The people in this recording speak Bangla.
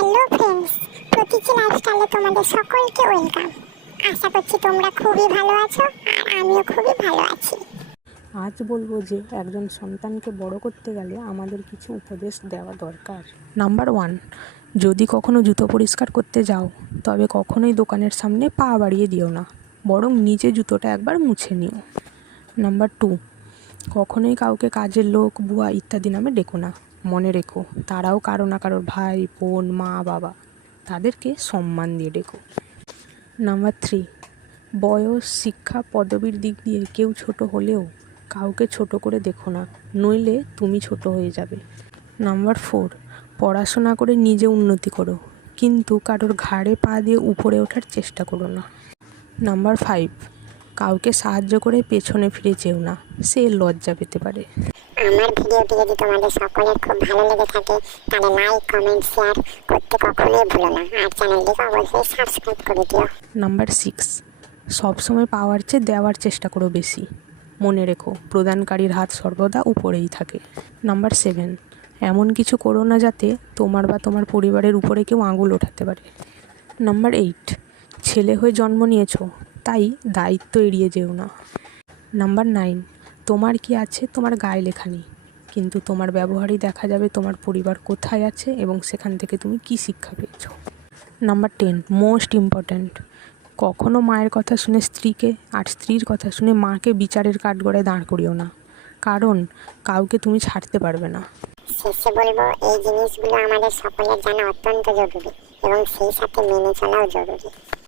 হ্যালো ফ্রেন্ডস, প্রতীচি লাইফস্টাইলে তোমাদের সকলকে ওয়েলকাম। আশা করছি তোমরা খুবই ভালো আছো আর আমিও খুবই ভালো আছি। আজ বলবো যে একজন সন্তানকে বড় করতে গেলে আমাদের কিছু উপদেশ দেওয়া দরকার। নাম্বার 1, যদি কখনো জুতো পরিষ্কার করতে যাও তবে কখনোই দোকানের সামনে পা বাড়িয়ে দিও না, বরং নিজে জুতোটা একবার মুছে নিও। নাম্বার 2, কখনোই কাউকে কাজের লোক, বুয়া ইত্যাদি নামে ডেকো না। মনে রেখো, তারাও কারো না কারোর ভাই, বোন, মা, বাবা। তাদেরকে সম্মান দিয়ে ডেকো। নাম্বার 3, বয়স, শিক্ষা, পদবীর দিক দিয়ে কেউ ছোট হলেও কাউকে ছোট করে দেখো না, নইলে তুমি ছোট হয়ে যাবে। নাম্বার 4, পড়াশোনা করে নিজে উন্নতি করো, কিন্তু কারোর ঘাড়ে পা দিয়ে উপরে ওঠার চেষ্টা করো না। নাম্বার 5, কাউকে সাহায্য করে পেছনে ফিরে যেও না, সে লজ্জা পেতে পারে। আমার ভিডিওটি যদি তোমাদের সকলের খুব ভালো লেগে থাকে তাহলে লাইক, কমেন্ট, শেয়ার করতে কখনোই ভুলো না আর চ্যানেলটিকে অবশ্যই সাবস্ক্রাইব করে দিও। নাম্বার 6, সবসময় পাওয়ার চেয়ে দেওয়ার চেষ্টা করো বেশি। মনে রেখো, প্রদানকারীর হাত সর্বদা উপরেই থাকে। নাম্বার 7, এমন কিছু করো না যাতে তোমার বা তোমার পরিবারের উপরে কেউ আঙুল ওঠাতে পারে। নাম্বার 8, ছেলে হয়ে জন্ম নিয়েছো, তাই দায়িত্ব এড়িয়ে যেও না। নাম্বার 9, তোমার কি আছে তোমার গায়ে লেখা নেই, কিন্তু তোমার ব্যবহারই দেখা যাবে তোমার পরিবার কোথায় আছে এবং সেখান থেকে তুমি কী শিক্ষা পেয়েছো। নাম্বার 10, মোস্ট ইম্পর্ট্যান্ট, কখনো মায়ের কথা শুনে স্ত্রীকে আর স্ত্রীর কথা শুনে মাকে বিচারের কাঠগড়ায় দাঁড় করিও না, কারণ কাউকে তুমি ছাড়তে পারবে না। শেষে বলবো, এই জিনিসগুলো আমাদের সকলের জানা অত্যন্ত জরুরি এবং সেই সাথে মেনে চলাও জরুরি।